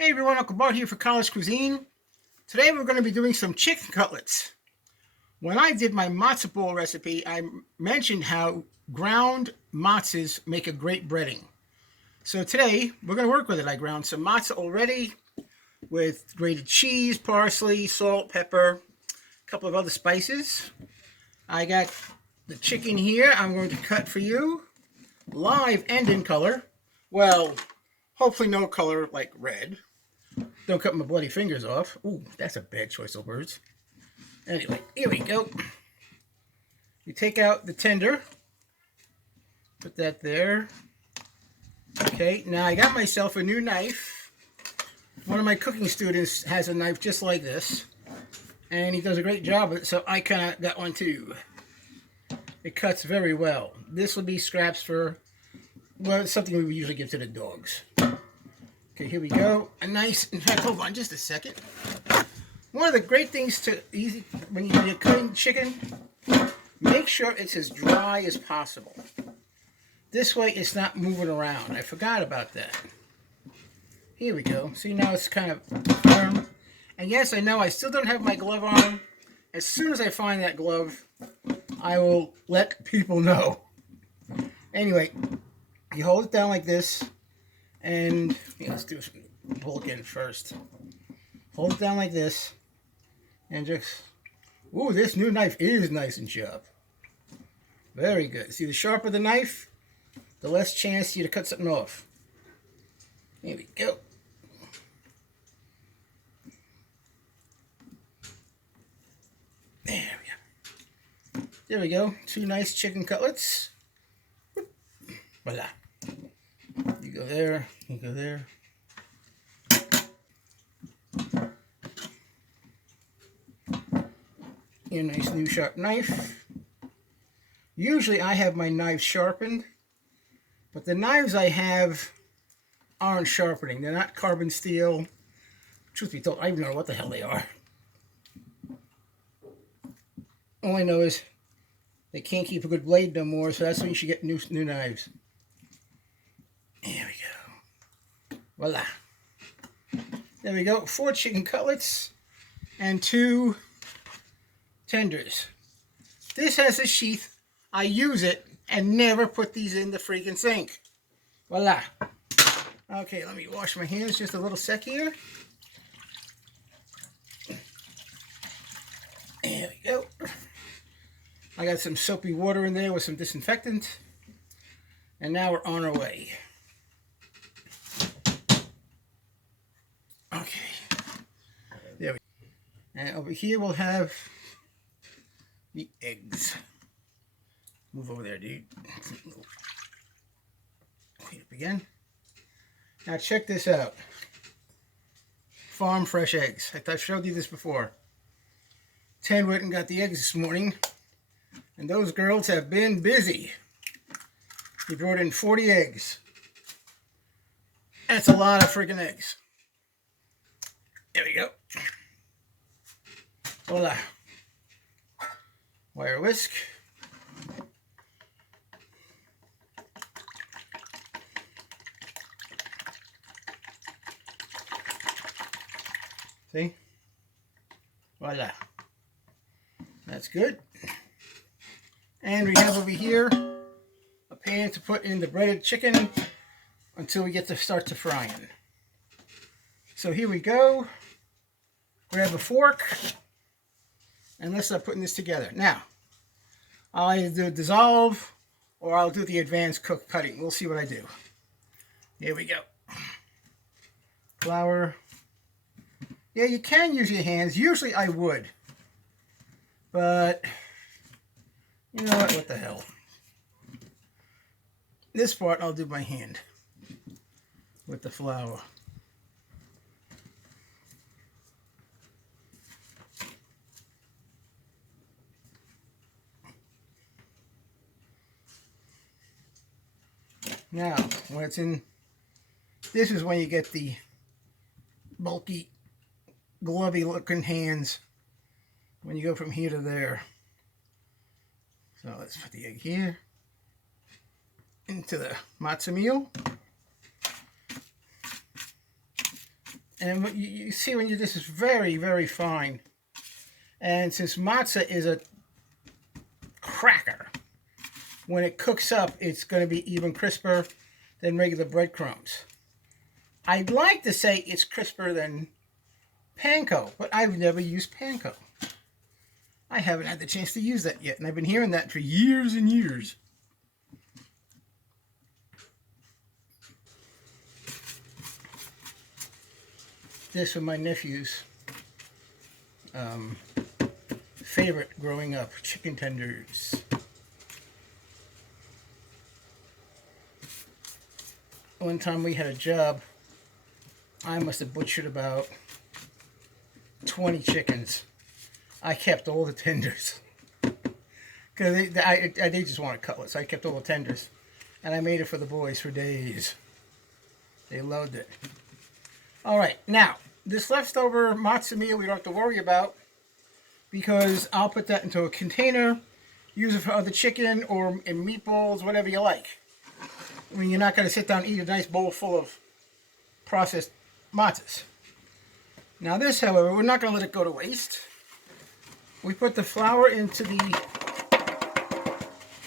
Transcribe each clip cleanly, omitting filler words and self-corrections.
Hey everyone, Uncle Bart here for Cuisine. Today we're going to be doing some chicken cutlets. When I did my matzo ball recipe, I mentioned how ground matzahs make a great breading. So today we're going to work with it. I ground some matzah already with grated cheese, parsley, salt, pepper, a couple of other spices. I got the chicken here I'm going to cut for you, live and in color. Well, hopefully no color like red. Don't cut my bloody fingers off. Ooh, that's a bad choice of words. Anyway, here we go. You take out the tender. Put that there. Okay, now I got myself a new knife. One of my cooking students has a knife just like this. And he does a great job with it, so I kind of got one too. It cuts very well. This will be scraps for, well, it's something we would usually give to the dogs. Okay, here we go. A nice, in fact, hold on just a second. One of the great things to easy when you're cutting chicken, make sure it's as dry as possible. This way it's not moving around. I forgot about that. Here we go. See, now it's kind of firm. And yes, I know I still don't have my glove on. As soon as I find that glove, I will let people know. Anyway, you hold it down like this. And let's do some bulk in first. Hold it down like this. And just, ooh, this new knife is nice and sharp. Very good. See, the sharper the knife, the less chance you to cut something off. Here we go. There we go. There we go. Two nice chicken cutlets. Voila. You go there, you go there. Your nice new sharp knife. Usually I have my knives sharpened, but the knives I have aren't sharpening. They're not carbon steel. Truth be told, I don't even know what the hell they are. All I know is they can't keep a good blade no more, so that's when you should get new knives. There we go. Voila. There we go. 4 chicken cutlets and 2 tenders. This has a sheath. I use it and never put these in the freaking sink. Voila. Okay, let me wash my hands just a little sec here. There we go. I got some soapy water in there with some disinfectant. And now we're on our way. Okay, there we go. And over here we'll have the eggs. Move over there, dude. Clean up again. Now check this out. Farm fresh eggs. I showed you this before. Ted went and got the eggs this morning. And those girls have been busy. He brought in 40 eggs. That's a lot of freaking eggs. There we go. Voila. Wire whisk. See? Voila. That's good. And we have over here a pan to put in the breaded chicken until we get to start to frying. So here we go. Grab a fork, and let's start putting this together. Now, I'll either do a dissolve, or I'll do the advanced cutting. We'll see what I do. Here we go. Flour. Yeah, you can use your hands. Usually I would. But, you know what the hell. This part I'll do by hand with the flour. Now, when it's in, this is when you get the bulky, glovey looking hands when you go from here to there. So let's put the egg here into the matzo meal. And what you see when you this is very, very fine. And since matzah is a cracker, when it cooks up, it's going to be even crisper than regular breadcrumbs. I'd like to say it's crisper than panko, but I've never used panko. I haven't had the chance to use that yet, and I've been hearing that for years and years. This was my nephew's favorite growing up, chicken tenders. One time we had a job, I must have butchered about 20 chickens. I kept all the tenders. Because they just wanted cutlets. I kept all the tenders. And I made it for the boys for days. They loved it. Alright, now, this leftover matzo meal we don't have to worry about, because I'll put that into a container, use it for other chicken or in meatballs, whatever you like. I mean, you're not going to sit down and eat a nice bowl full of processed matzahs. Now this, however, we're not going to let it go to waste. We put the flour into the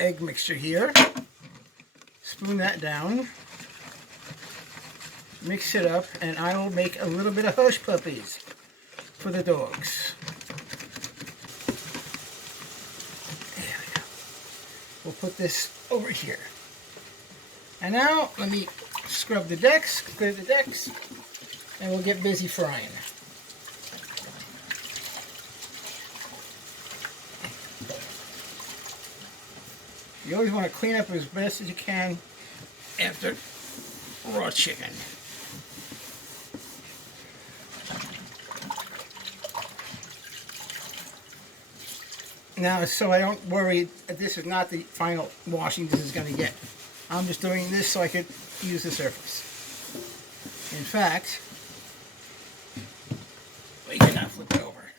egg mixture here. Spoon that down. Mix it up, and I will make a little bit of hush puppies for the dogs. There we go. We'll put this over here. And now, let me scrub the decks, clear the decks, and we'll get busy frying. You always want to clean up as best as you can after raw chicken. Now, so I don't worry, this is not the final washing this is going to get. I'm just doing this so I could use the surface. In fact, we can now flip it over.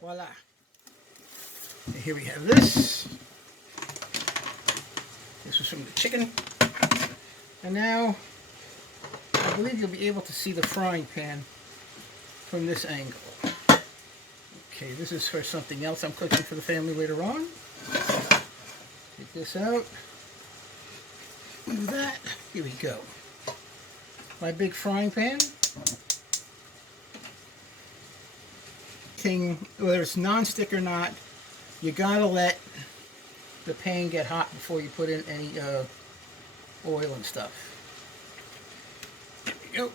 Voila. And here we have this. This was from the chicken. And now, I believe you'll be able to see the frying pan from this angle. Okay, this is for something else I'm cooking for the family later on. Take this out. Do that. Here we go. My big frying pan. Whether it's non-stick or not, you gotta let the pan get hot before you put in any oil and stuff. There we go.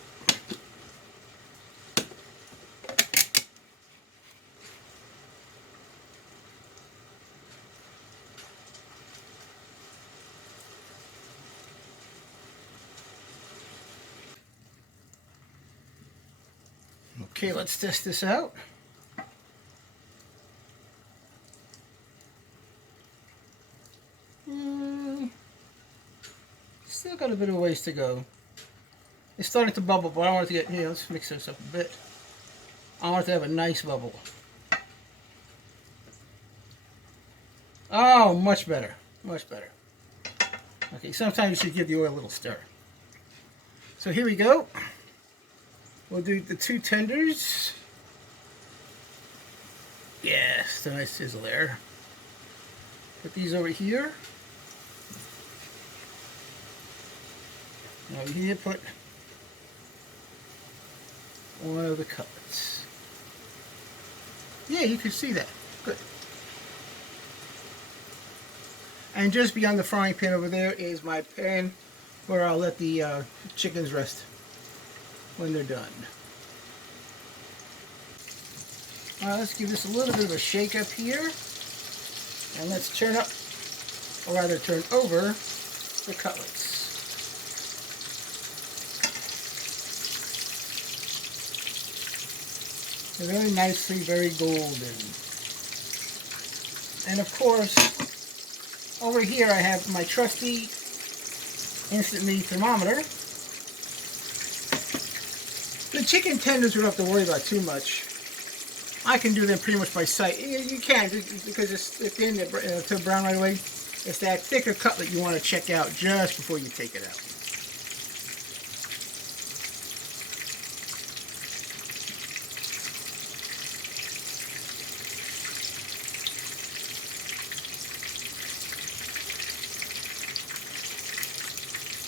Okay, let's test this out. Still got a bit of ways to go. It's starting to bubble, but I want it to get, let's mix this up a bit. I want it to have a nice bubble. Oh, much better. Much better. Okay, sometimes you should give the oil a little stir. So here we go. We'll do the 2 tenders. Yes, a nice sizzle there. Put these over here. Over here, put one of the cutlets. Yeah, you can see that. Good. And just beyond the frying pan over there is my pan where I'll let the chickens rest when they're done. Alright, let's give this a little bit of a shake up here. And let's turn up, or rather turn over, the cutlets. They're very nicely, very golden. And of course, over here I have my trusty instant meat thermometer. The chicken tenders we don't have to worry about too much. I can do them pretty much by sight. You can, because it's thin to brown right away. It's that thicker cutlet you want to check out just before you take it out.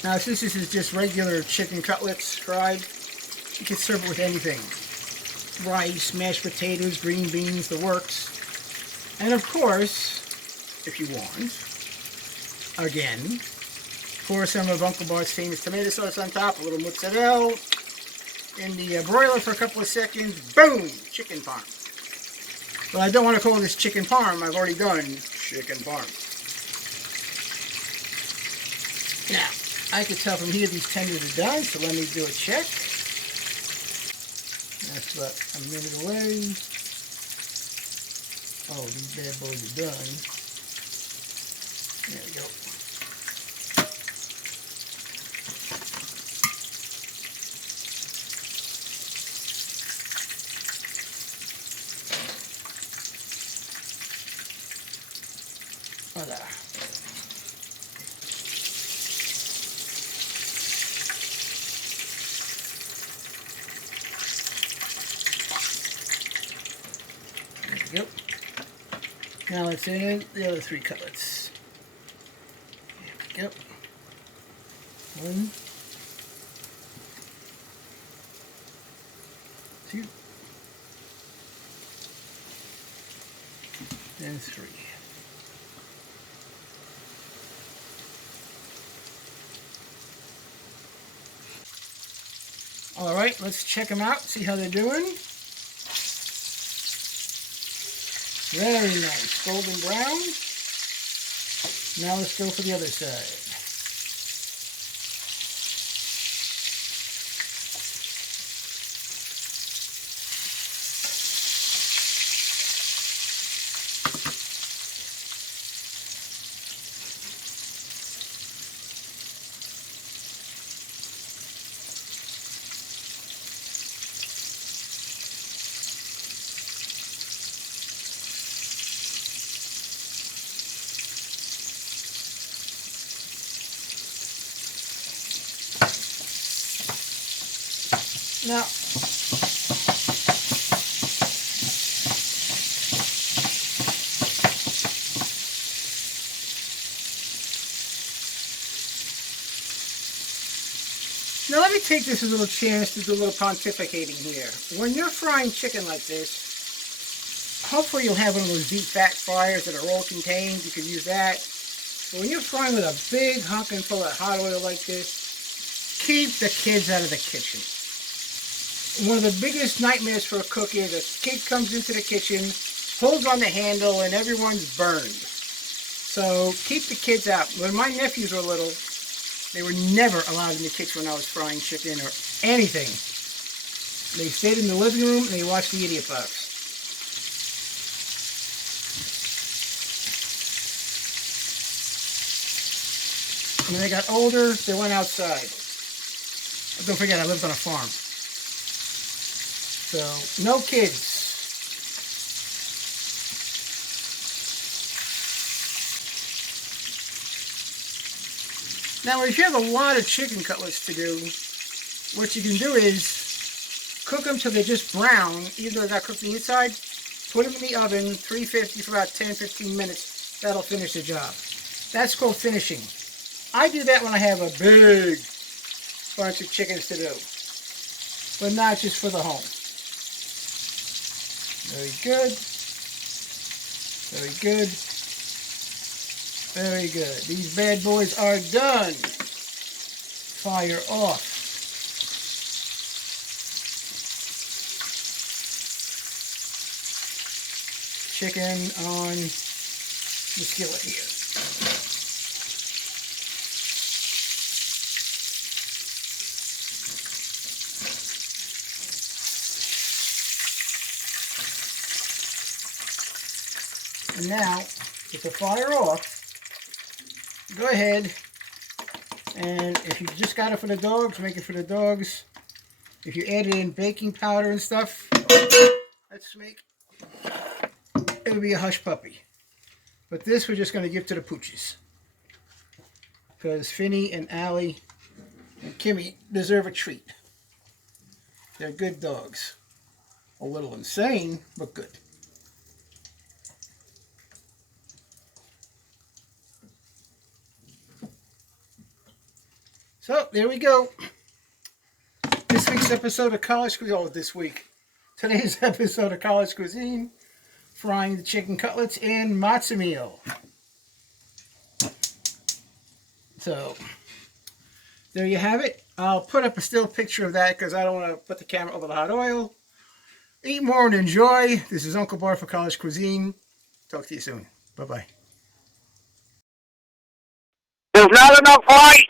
Now, since this is just regular chicken cutlets fried, you can serve it with anything. Rice, mashed potatoes, green beans, the works. And of course, if you want, again, pour some of Uncle Bart's famous tomato sauce on top, a little mozzarella, in the broiler for a couple of seconds, boom, chicken parm. But I don't want to call this chicken parm, I've already done chicken parm. Now, I can tell from here these tenders are done, so let me do a check. That's about a minute away. Oh, these bad boys are done. There we go. Voila. There we go. Now let's add the other 3 cutlets. There we go. 1, 2, and 3. All right, let's check them out, see how they're doing. Very nice, golden brown. Now let's go for the other side. Now, let me take this as a little chance to do a little pontificating here. When you're frying chicken like this, hopefully you'll have one of those deep fat fryers that are all contained. You could use that. But when you're frying with a big hunkin' full of hot oil like this, keep the kids out of the kitchen. One of the biggest nightmares for a cook is a kid comes into the kitchen, pulls on the handle, and everyone's burned. So keep the kids out. When my nephews were little, they were never allowed in the kitchen when I was frying chicken or anything. They stayed in the living room and they watched the Idiot Box. And when they got older, they went outside. But don't forget, I lived on a farm. So, no kids. Now, if you have a lot of chicken cutlets to do, what you can do is cook them till they're just brown, even though they're not cooked on the inside. Put them in the oven, 350 for about 10-15 minutes. That'll finish the job. That's called finishing. I do that when I have a big bunch of chickens to do, but not just for the home. Very good. Very good. Very good. These bad boys are done. Fire off. Chicken on the skillet here. And now, with the fire off, go ahead, and if you just got it for the dogs, make it for the dogs. If you added in baking powder and stuff, let's make it would be a hush puppy. But this we're just going to give to the pooches, because Finny and Allie and Kimmy deserve a treat. They're good dogs. A little insane, but good. So there we go. This week's episode of College Cuisine. Oh, this week. Today's episode of College Cuisine. Frying the chicken cutlets in matzo meal. So there you have it. I'll put up a still picture of that because I don't want to put the camera over the hot oil. Eat more and enjoy. This is Uncle Bart for College Cuisine. Talk to you soon. Bye-bye. There's not enough light.